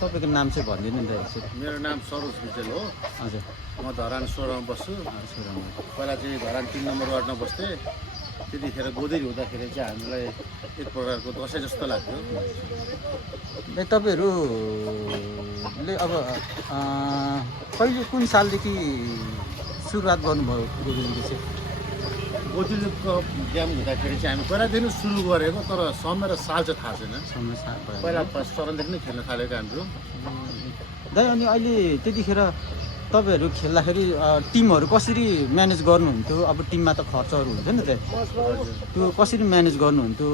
तपाईँको नाम चाहिँ भनिदिनु नि त एकचोटि। मेरो नाम सरोज विजेल हो। हजुर म धरान 16 मा बस्छु। पहिला चाहिँ धरान 3 नम्बर वार्डमा बस्थेँ। त्यतिखेर गोदेरी हुँदाखेरि चाहिँ हामीलाई एक प्रकारको दसैँ जस्तो लाग्थ्यो। तपाईँहरूले अब कहिले कुन सालदेखि सुरुवात गर्नुभयो गोदुलीको चाहिँ? गोदुलीको गेम हुँदाखेरि चाहिँ हामी पहिलादेखि सुरु गरेको, तर समय र साल चाहिँ थाहा छैन। समय साल भयो। पहिला फर्स्ट चरणदेखि नै खेल्न थालेको हाम्रो। दाइ अनि अहिले त्यतिखेर तपाईँहरू खेल्दाखेरि टिमहरू कसरी म्यानेज गर्नुहुन्थ्यो? अब टिममा त खर्चहरू हुन्छ नि त, त्यो कसरी म्यानेज गर्नुहुन्थ्यो?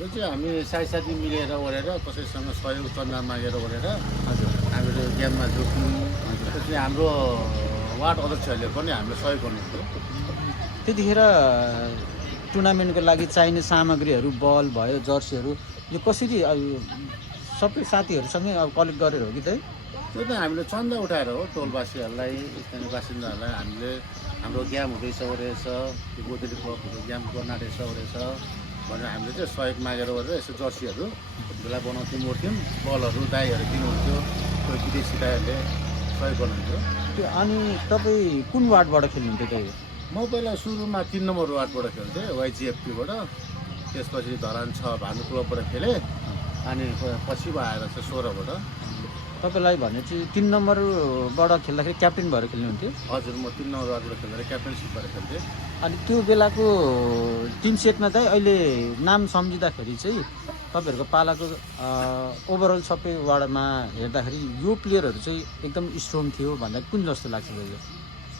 यो चाहिँ हामी साथी मिलेर ओरेर कसैसँग सहयोग चन्दा मागेर ओरेर हजुर हामीले गेममा जोड्यौँ। त्यसपछि हाम्रो वार्ड अध्यक्षहरूले पनि हामीले सहयोग गर्नुहुन्थ्यो। त्यतिखेर टुर्नामेन्टको लागि चाहिने सामग्रीहरू, बल भयो, जर्सीहरू, यो कसरी सबै साथीहरूसँगै अब कलेक्ट गरेर हो कि त? त्यो त हामीले चन्दा उठाएर हो। टोलवासीहरूलाई, स्थानीय बासिन्दाहरूलाई हामीले हाम्रो गेम हुँदैछ ओरेछ, त्यो गोदरी क्लबको गेम गर्न आँटेछ ओरेछ भनेर हामीले चाहिँ सहयोग मागेर गरेर यसो जर्सीहरू बेला बनाउँथ्यौँ, मोड्थ्यौँ, बलहरू दाईहरू दिनुहुन्थ्यो, कोही विदेशी दाईहरूले सहयोग गर्नुहुन्थ्यो। त्यो अनि तपाईँ कुन वार्डबाट खेल्नुहुन्थ्यो त? म पहिला सुरुमा 3 नम्बर वार्डबाट खेल्थेँ, YGFP-बाट। त्यसपछि धरान 6 भानु क्लबबाट खेलेँ, अनि पछि आएर चाहिँ 16बाट। तपाईँलाई भने चाहिँ 3 नम्बरबाट खेल्दाखेरि क्याप्टेन भएर खेल्नुहुन्थ्यो? हजुर, म 3 नम्बर वार्डबाट खेल्दाखेरि क्याप्टेनसिप भएर खेल्थेँ। अनि त्यो बेलाको टिम सेटमा चाहिँ अहिले नाम सम्झिँदाखेरि चाहिँ तपाईँहरूको पालाको ओभरअल सबै वार्डमा हेर्दाखेरि यो प्लेयरहरू चाहिँ एकदम स्ट्रङ थियो भन्दा कुन जस्तो लाग्छ दाजु?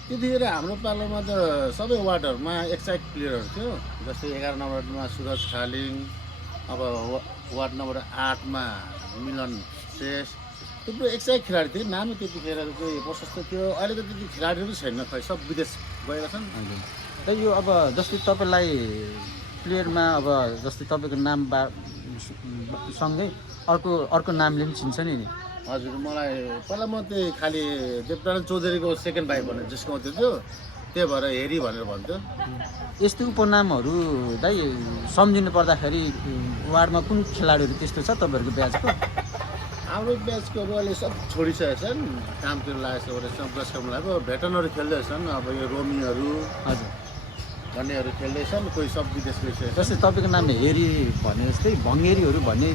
त्यतिखेर हाम्रो पालामा त सबै वार्डहरूमा एक्साइट प्लेयरहरू थियो। जस्तै 11 नम्बरमा सुरज खालिङ, अब वार्ड नम्बर 8मा मिलन शेष, थुप्रो एक्साइट खेलाडी थिए। नामै त्यतिखेर चाहिँ प्रशस्त थियो। अहिले त त्यति खेलाडीहरू छैन, खै सब विदेश गएका छन्। र यो अब जस्तै तपाईँलाई प्लेयरमा अब जस्तै तपाईँको नाम सँगै अर्को नामले पनि चिन्छ नि? हजुर, मलाई पहिला म त्यही खालि देवनारायण चौधरीको सेकेन्ड भाइ भनेर जिस्काउँथ्यो थियो, त्यही भएर हेरी भनेर भन्थ्यो। यस्तो उपनामहरू दाइ सम्झिनु पर्दाखेरि वार्डमा कुन खेलाडीहरू त्यस्तो छ तपाईँहरूको ब्याचको? हाम्रो ब्याचको अहिले सब छोडिसकेका छन्, कामतिर लागेको छ, ब्रस काम लागेको, भेटनहरू खेल्दैछन्। अब यो रोमीहरू हजुर भन्नेहरू खेल्दैछन्, कोही सब विदेश गइसकेका छन्। जस्तै तपाईँको नाम हेरी भने जस्तै भङ्गेरीहरू भन्ने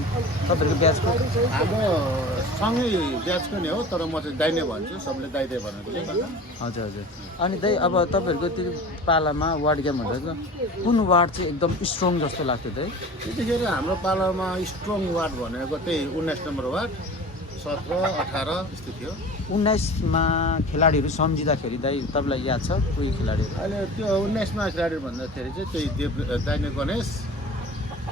तपाईँहरूको ब्याचको? हाम्रो सँगै ब्याचको नै हो, तर म चाहिँ दाइने भन्छु, सबले दाइदे भनेर। हजुर हजुर। अनि दाइ अब तपाईँहरूको त्यो पालामा वार्ड गेम हुँदा कुन वार्ड चाहिँ एकदम स्ट्रङ जस्तो लाग्थ्यो दाइ? त्यतिखेर हाम्रो पालामा स्ट्रङ वार्ड भनेको त्यही 19 नम्बर वार्ड, 17, 18 यस्तो थियो। 19मा खेलाडीहरू सम्झिँदाखेरि दाइ तपाईँलाई याद छ कोही खेलाडीहरू? अहिले त्यो 19मा खेलाडी भन्दाखेरि चाहिँ त्यही दाइने गणेश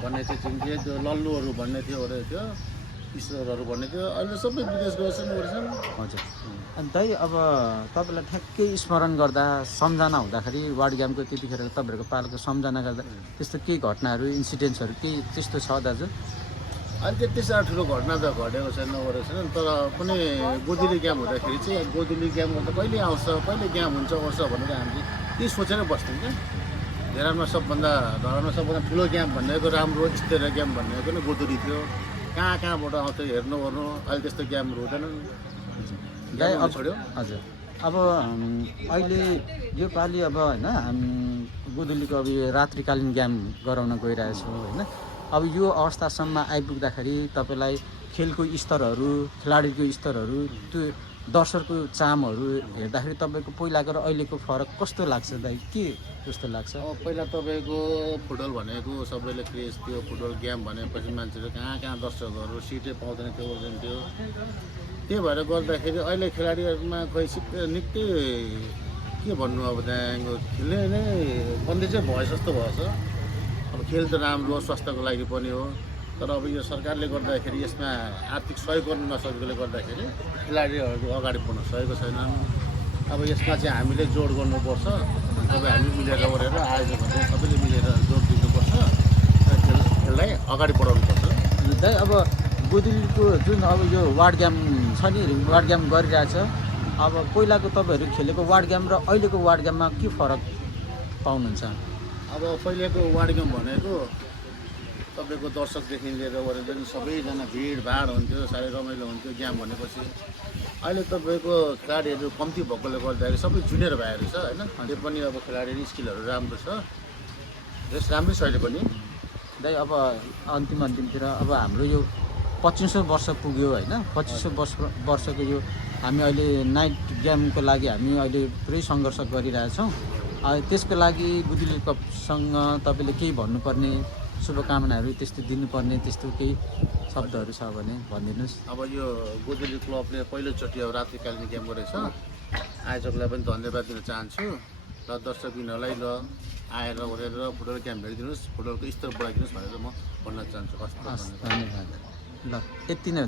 भन्ने चाहिँ चिन्थे, त्यो लल्लुहरू भन्ने थियो, अरू थियो, ईश्वरहरू भन्ने थियो। अहिले सबै विदेश गएछन् ओर्छन्। हजुर। अनि दाइ अब तपाईँलाई ठ्याक्कै स्मरण गर्दा, सम्झना हुँदाखेरि वार्ड गेमको त्यतिखेर तपाईँहरूको पालाको सम्झना गर्दा त्यस्तो केही घटनाहरू, इन्सिडेन्ट्सहरू केही त्यस्तो छ दाजु? अहिले त्यति साह्रो ठुलो घटना त घटेको छैन, गरेको छैन। तर पनि गोदुली गेम हुँदाखेरि चाहिँ गोदुली गेम गर्दा कहिले आउँछ, कहिले गेम हुन्छ ओर्छ भनेर हामीले त्यही सोचेर बस्थ्यौँ क्या। धरानमा सबभन्दा ठुलो गेम भनेको, राम्रो स्तरीय गेम भनेको नै गोदुली थियो। कहाँबाट आउँछ हेर्नु ओर्नु, अहिले त्यस्तो गेमहरू हुँदैनन्, छोड्यो। हजुर। अब अहिले यो पालि अब होइन गोदुलीको अब यो रात्रिकालीन गेम गराउन गइरहेछौँ होइन। अब यो अवस्थासम्म आइपुग्दाखेरि तपाईँलाई खेलको स्तरहरू, खेलाडीको स्तरहरू, त्यो दर्शकको चामहरू हेर्दाखेरि तपाईँको पहिलाको र अहिलेको फरक कस्तो लाग्छ दाइ? के कस्तो लाग्छ? पहिला तपाईँको फुटबल भनेको सबैले क्रेज थियो। फुटबल गेम भनेपछि मान्छेहरू कहाँ दर्शकहरू सिटै पाउँदैन थियो, ओर्दैन थियो। त्यही भएर गर्दाखेरि अहिले खेलाडीहरूमा खोइ निकै के भन्नु, अब त्यहाँको खेल्ने नै बन्दी चाहिँ भयो जस्तो भएछ। अब खेल त राम्रो हो, स्वास्थ्यको लागि पनि हो, तर अब यो सरकारले गर्दाखेरि यसमा आर्थिक सहयोग गर्नु नसकेकोले गर्दाखेरि खेलाडीहरू अगाडि बढ्न सकेको छैनन्। अब यसमा चाहिँ हामीले जोड गर्नुपर्छ, सबै हामी मिलेर गरेर आयोजकहरूले सबैले मिलेर जोड दिनुपर्छ र खेललाई अगाडि बढाउनुपर्छ। दाइ अब गोदुलीको जुन अब यो वार्ड गेम छ नि, वार्ड गेम गरिरहेछ, अब पहिलाको तपाईँहरू खेलेको वार्ड गेम र अहिलेको वार्ड गेममा के फरक पाउनुहुन्छ? अब पहिलेको वार्ड गेम भनेको तपाईँको दर्शकदेखि लिएर गरेर सबैजना भिडभाड हुन्थ्यो, साह्रै रमाइलो हुन्थ्यो गेम भनेपछि। अहिले तपाईँको खेलाडीहरू कम्ती भएकोले गर्दाखेरि सबै जुनियर भाइहरू छ होइन। त्यो पनि अब खेलाडी स्किलहरू राम्रो छ, जस राम्रै छ अहिले पनि। दाइ अब अन्तिमतिर अब हाम्रो यो 25औं वर्ष पुग्यो होइन। 25औं वर्षको यो हामी अहिले नाइट गेमको लागि हामी अहिले पुरै सङ्घर्ष गरिरहेछौँ। त्यसको लागि गुदुली कपसँग तपाईँले केही भन्नुपर्ने, शुभकामनाहरू त्यस्तो दिनुपर्ने त्यस्तो केही शब्दहरू छ भने भनिदिनुहोस्। अब यो गोदली क्लबले पहिलोचोटि अब रात्रिकालीन गेम गरेछ, आयोजकलाई पनि धन्यवाद दिन चाहन्छु र दर्शकबिनहरूलाई ल आएर गरेर फुटबल गेम हेरिदिनुहोस्, फुटबलको स्तर बढाइदिनुहोस् भनेर म भन्न चाहन्छु। हस्, धन्यवाद। ल यति नै।